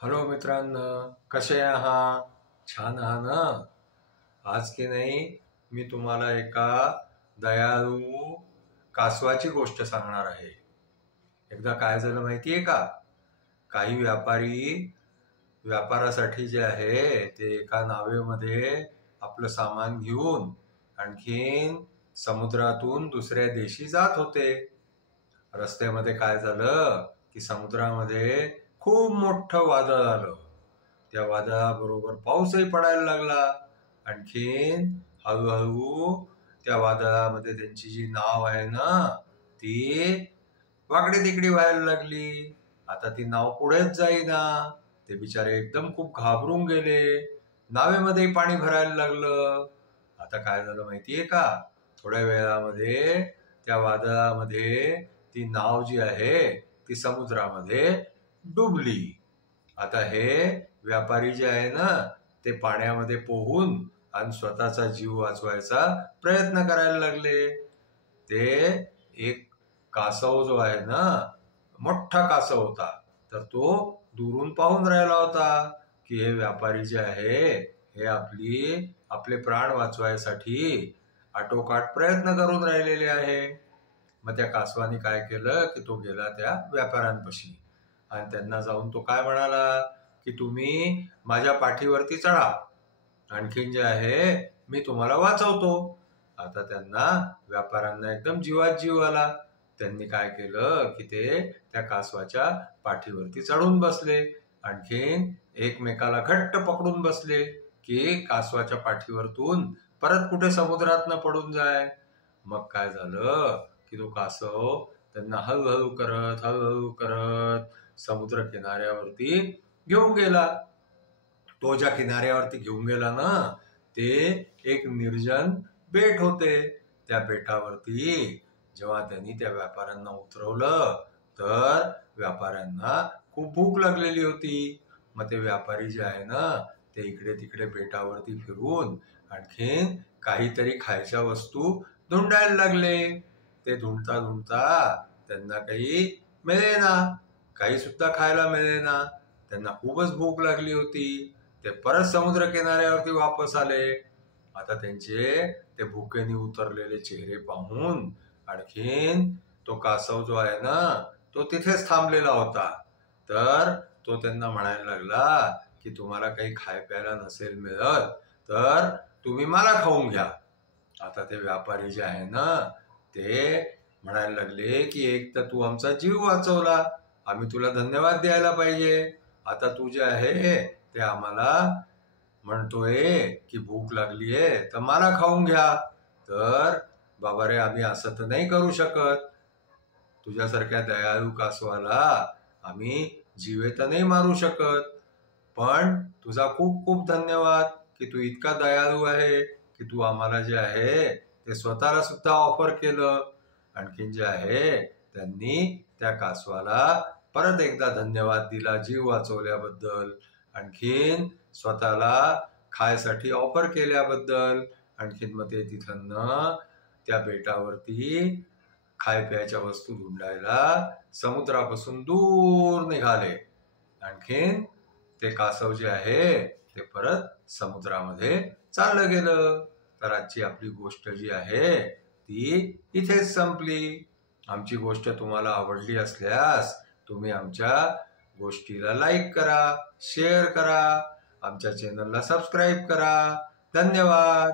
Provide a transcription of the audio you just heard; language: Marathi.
हॅलो मित्रांनो, कसे आहात? छान आहात ना? आज की नाही मी तुम्हाला एका दयाळू कासवाची गोष्ट सांगणार आहे. एकदा काय झालं माहितीये का? काही व्यापारी व्यापारासाठी जे आहे ते एका नावेमध्ये आपलं सामान घेऊन आणखीन समुद्रातून दुसऱ्या देशी जात होते. रस्त्यामध्ये काय झालं की समुद्रामध्ये खूप मोठं वादळ आलं. त्या वादळाबरोबर पाऊसही पडायला लागला. आणखीन हळूहळू त्या वादळामध्ये त्यांची जी नाव आहे ना ती वाकडे तिकडे व्हायला लागली. आता ती नाव पुढेच जाईना. ते बिचारे एकदम खूप घाबरून गेले. नावेमध्ये पाणी भरायला लागलं. आता काय झालं माहितीये का? थोड्या वेळामध्ये त्या वादळामध्ये ती नाव जी आहे ती समुद्रामध्ये डुबली. आता हे व्यापारी जे आहे ना ते पाण्यामध्ये पोहून आणि स्वतःचा जीव वाचवायचा प्रयत्न करायला लागले. ते एक कासव जो आहे ना, मोठा कासव होता, तर तो दुरून पाहून राहिला होता की हे व्यापारी जे आहे हे आपले प्राण वाचवायसाठी आटोकाट प्रयत्न करून राहिलेले आहे. मग त्या कासवाने काय केलं की तो गेला त्या व्यापाऱ्यांपाशी आणि त्यांना जाऊन तो काय म्हणाला की तुम्ही माझ्या पाठीवरती चढा, आणखीन जे आहे मी तुम्हाला वाचवतो. आता व्यापाऱ्यांना एकदम जीवात जीव आला. त्यांनी काय केलं की ते त्या कासवाच्या पाठीवरती चढून बसले, आणखीन एकमेकाला घट्ट पकडून बसले की कासवाच्या पाठीवरतून परत कुठे समुद्रात न पडून जाय. मग काय झालं की तो कासव त्यांना हळूहळू करत समुद्र किनाऱ्यावरती घेऊन गेला. तो ज्या किनाऱ्यावरती घेऊन गेला ना ते एक निर्जन बेट होते. त्या बेटावरती जेव्हा त्यांनी त्या व्यापाऱ्यांना उतरवलं तर व्यापाऱ्यांना खूप भूक लागलेली होती. मग ते व्यापारी जे आहे ना ते इकडे तिकडे बेटावरती फिरून आणखीन काहीतरी खायच्या वस्तू धुंडायला लागले. ते धुंडता त्यांना काही मिळेना, काही सुद्धा खायला मिळेना. त्यांना खूपच भूक लागली होती. ते परत समुद्र किनाऱ्यावरती वापस आले. आता त्यांचे ते भुकेने उतरलेले चेहरे पाहून आणखीन तो कासव जो आहे ना तो तिथेच थांबलेला होता. तर तो त्यांना म्हणायला लागला की तुम्हाला काही खाय प्यायला नसेल मिळत तर तुम्ही मला खाऊन घ्या. आता ते व्यापारी जे आहे ना ते म्हणायला लागले की एक तर तू आमचा जीव वाचवला, आम्ही तुला धन्यवाद द्यायला पाहिजे. आता तू जे आहे ते आम्हाला म्हणतोय की भूक लागली आहे तर मला खाऊन घ्या. तर बाबा रे, आम्ही असं तर नाही करू शकत. तुझ्यासारख्या दयाळू कासवाला आम्ही जीवे तर नाही मारू शकत. पण तुझा खूप खूप धन्यवाद की तू इतका दयाळू आहे की तू आम्हाला जे आहे ते स्वतःला सुद्धा ऑफर केलं. आणखीन जे आहे त्यांनी त्या कासवाला परत एकदा धन्यवाद दिला जीव वाचवल्याबद्दल, आणखीन स्वतःला खायसाठी ऑफर केल्याबद्दल. आणखीन मग ते तिथं त्या बेटावरती खाय प्यायच्या वस्तू धुंडायला समुद्रापासून दूर निघाले. आणखीन ते कासव जे आहे ते परत समुद्रामध्ये चाललं गेलं. तर आजची आपली गोष्ट जी आहे ती इथेच संपली. आमची गोष्ट तुम्हाला आवडली असल्यास तुम्ही आमच्या गोष्टीला लाईक करा, शेअर करा, आमच्या चॅनलला सबस्क्राईब करा. धन्यवाद.